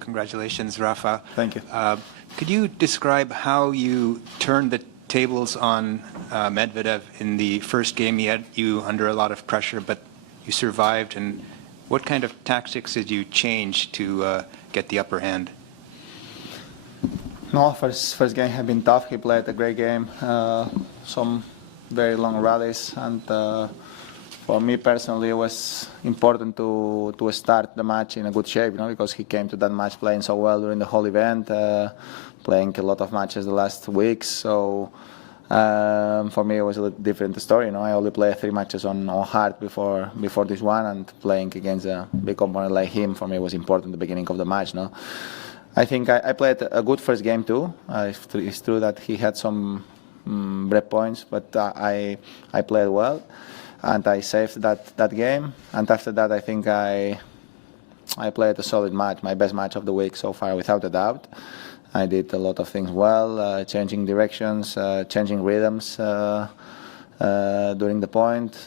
Congratulations, Rafa. Thank you. Could you describe how you turned the tables on Medvedev in the first game? He had you under a lot of pressure, but you survived. And what kind of tactics did you change to get the upper hand? No, first game had been tough. He played a great game, some very long rallies, and for me personally, it was important to start the match in a good shape, because he came to that match playing so well during the whole event, playing a lot of matches the last weeks. So for me, it was a little different story. I only played 3 matches on hard before this one, and playing against a big opponent like him for me was important at the beginning of the match. I think I played a good first game too. It's true that he had some break points, but I played well, and I saved that game. And after that, I think I played a solid match, my best match of the week so far, without a doubt. I did a lot of things well, changing directions, changing rhythms during the point.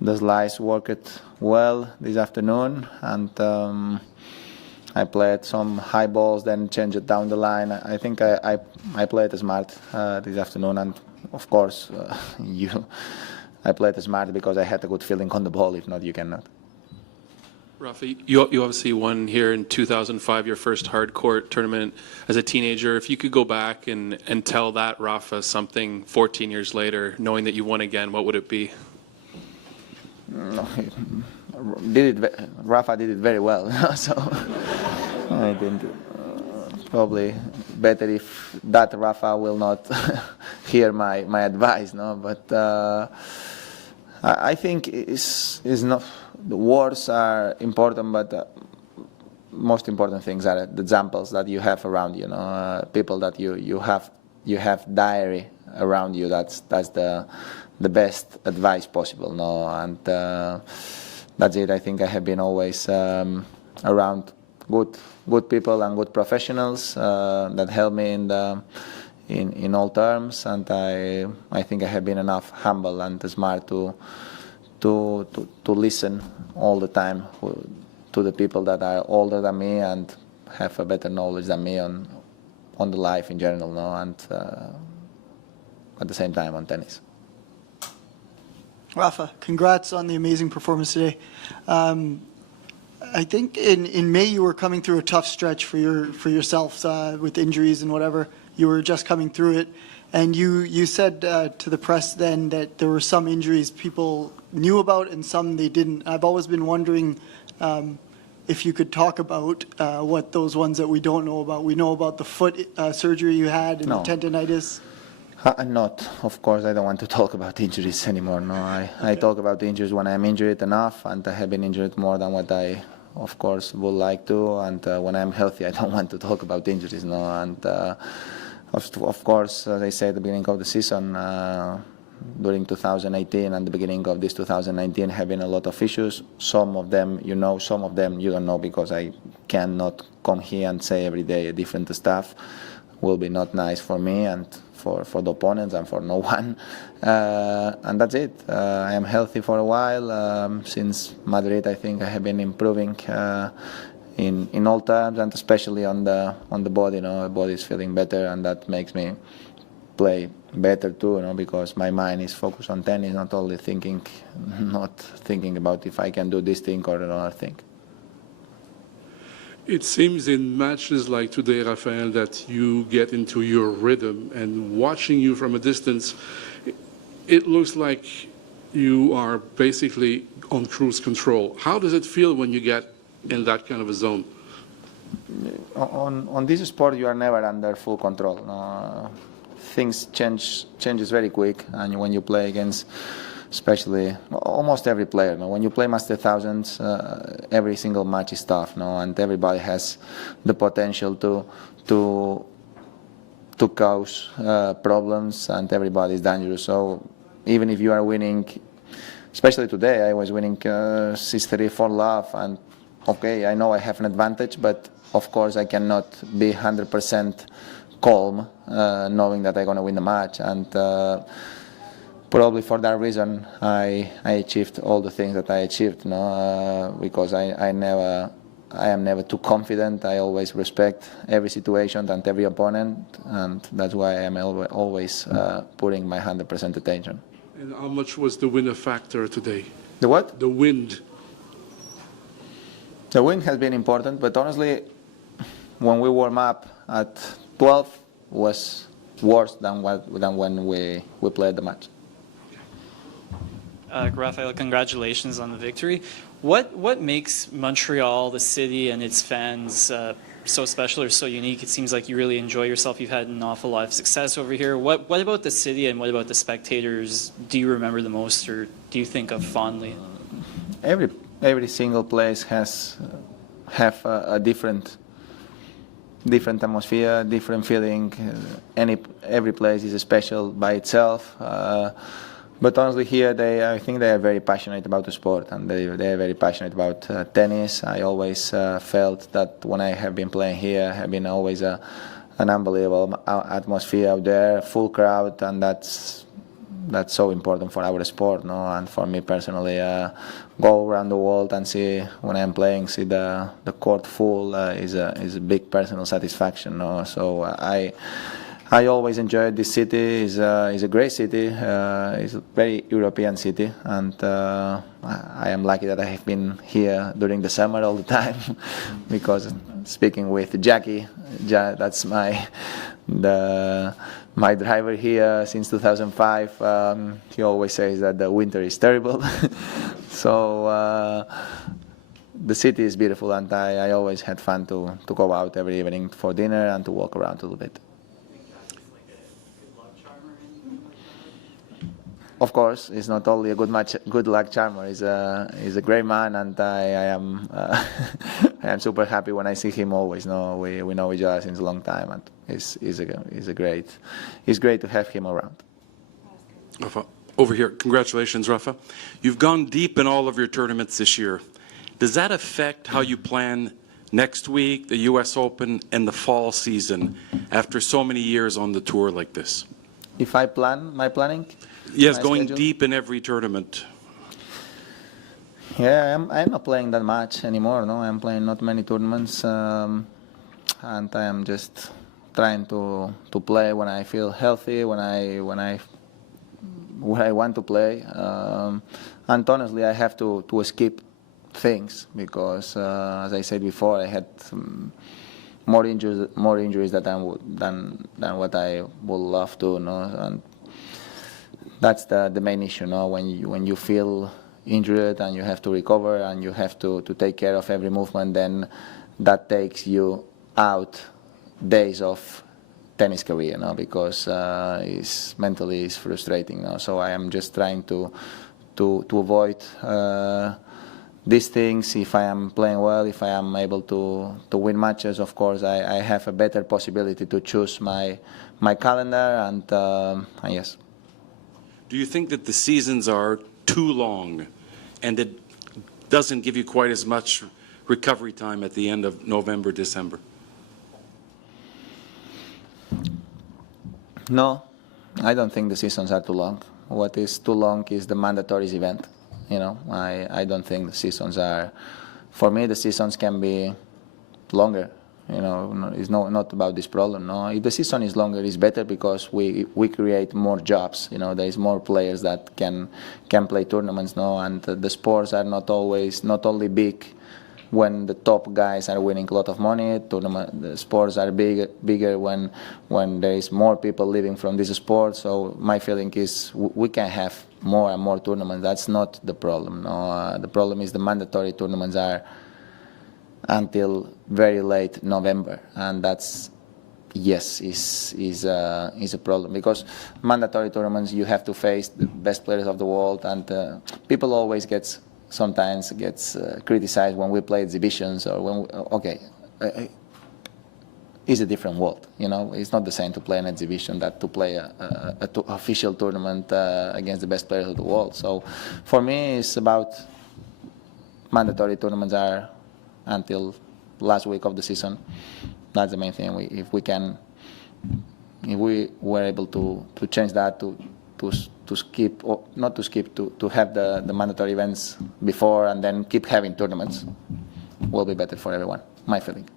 The slice worked well this afternoon, and I played some high balls, then changed it down the line. I think I played smart this afternoon, and of course I played smart because I had a good feeling on the ball. If not, you cannot. Rafa, you obviously won here in 2005, your first hard court tournament as a teenager. If you could go back and tell that Rafa something 14 years later, knowing that you won again, what would it be? No, Rafa did it very well, so I think probably better if that Rafa will not hear my advice, But I think it's not. The words are important, but most important things are the examples that you have around you. People that you have diary around you. That's the best advice possible. And that's it. I think I have been always around good people and good professionals that help me in all terms, and I think I have been enough humble and smart to listen all the time to the people that are older than me and have a better knowledge than me on the life in general, and at the same time on tennis. Rafa, congrats on the amazing performance today. I think in May you were coming through a tough stretch for yourself with injuries and whatever. You were just coming through it, and you said to the press then that there were some injuries people knew about and some they didn't. I've always been wondering if you could talk about what those ones that we don't know about. We know about the foot surgery you had and No. the tendonitis. Not, of course, I don't want to talk about injuries anymore. No, I talk about injuries when I'm injured enough, and I have been injured more than what I, of course, would like to. And when I'm healthy, I don't want to talk about injuries. No, and of course, as I said at the beginning of the season, during 2018 and the beginning of this 2019, have been a lot of issues. Some of them you know, some of them you don't know, because I cannot come here and say every day a different stuff. Will be not nice for me and for the opponents and for no one. And that's it. I am healthy for a while. Since Madrid, I think I have been improving in all terms, and especially on the body. The body is feeling better, and that makes me play better too. Because my mind is focused on tennis, not thinking about if I can do this thing or another thing. It seems in matches like today, Rafael, that you get into your rhythm, and watching you from a distance, it looks like you are basically on cruise control. How does it feel when you get in that kind of a zone? On this sport, you are never under full control. Things changes very quick, and when you play against, especially almost every player. When you play Master Thousands, every single match is tough, and everybody has the potential to cause problems, and everybody is dangerous. So even if you are winning, especially today, I was winning 6-3 for love, and okay, I know I have an advantage, but of course I cannot be 100% calm, knowing that I'm going to win the match. And probably for that reason I achieved all the things that I achieved, because I am never too confident. I always respect every situation and every opponent, and that's why I am always putting my 100% attention. And how much was the wind a factor today? The what? The wind. The wind has been important, but honestly, when we warm up at 12 was worse than when we played the match. Rafael, congratulations on the victory. What makes Montreal, the city, and its fans so special or so unique? It seems like you really enjoy yourself. You've had an awful lot of success over here. What about the city and what about the spectators do you remember the most, or do you think of fondly? Every single place have a different atmosphere, different feeling. Every place is special by itself. But honestly, here I think they are very passionate about the sport, and they are very passionate about tennis. I always felt that when I have been playing here, have been always an unbelievable atmosphere out there, full crowd, and that's so important for our sport, and for me personally. Go around the world and see when I'm playing, see the court full is a big personal satisfaction. So I always enjoyed this city. It's a great city. It's a very European city, and I am lucky that I have been here during the summer all the time, because speaking with Jackie, that's my driver here since 2005. He always says that the winter is terrible. So the city is beautiful, and I always had fun to go out every evening for dinner and to walk around a little bit. Of course, he's not only a good luck charmer. He's a great man, and I am super happy when I see him always. We know each other since a long time, and it's great to have him around. Rafa, over here, congratulations, Rafa. You've gone deep in all of your tournaments this year. Does that affect how you plan next week, the U.S. Open, and the fall season after so many years on the tour like this? If I plan my planning? Yes, my going schedule? deep in every tournament. Yeah, I'm not playing that much anymore. No, I'm playing not many tournaments, and I am just trying to play when I feel healthy, when I want to play. And honestly, I have to skip things because, as I said before, I had more injuries than what I would love to. And that's the main issue. When you feel injured and you have to recover and you have to take care of every movement, then that takes you out days of tennis career, because mentally it's frustrating. So I am just trying to avoid these things. If I am playing well, if I am able to win matches, of course I have a better possibility to choose my calendar, and yes. Do you think that the seasons are too long and it doesn't give you quite as much recovery time at the end of November, December? No, I don't think the seasons are too long. What is too long is the mandatory event. I don't think the seasons are. For me, the seasons can be longer. It's not about this problem. No, if the season is longer, it's better because we create more jobs. There is more players that can play tournaments. No, and the sports are not only big when the top guys are winning a lot of money. The sports are bigger when there is more people living from this sport. So my feeling is we can have more and more tournaments. That's not the problem. No, the problem is the mandatory tournaments are until very late November, and that's is a problem because mandatory tournaments you have to face the best players of the world, and people always sometimes gets criticized when we play exhibitions or when it's a different world. It's not the same to play an exhibition that to play a official tournament against the best players of the world. So for me, it's about mandatory tournaments are until last week of the season. That's the main thing. If we were able to change that to to skip, or not to skip, to have the mandatory events before and then keep having tournaments will be better for everyone, my feeling.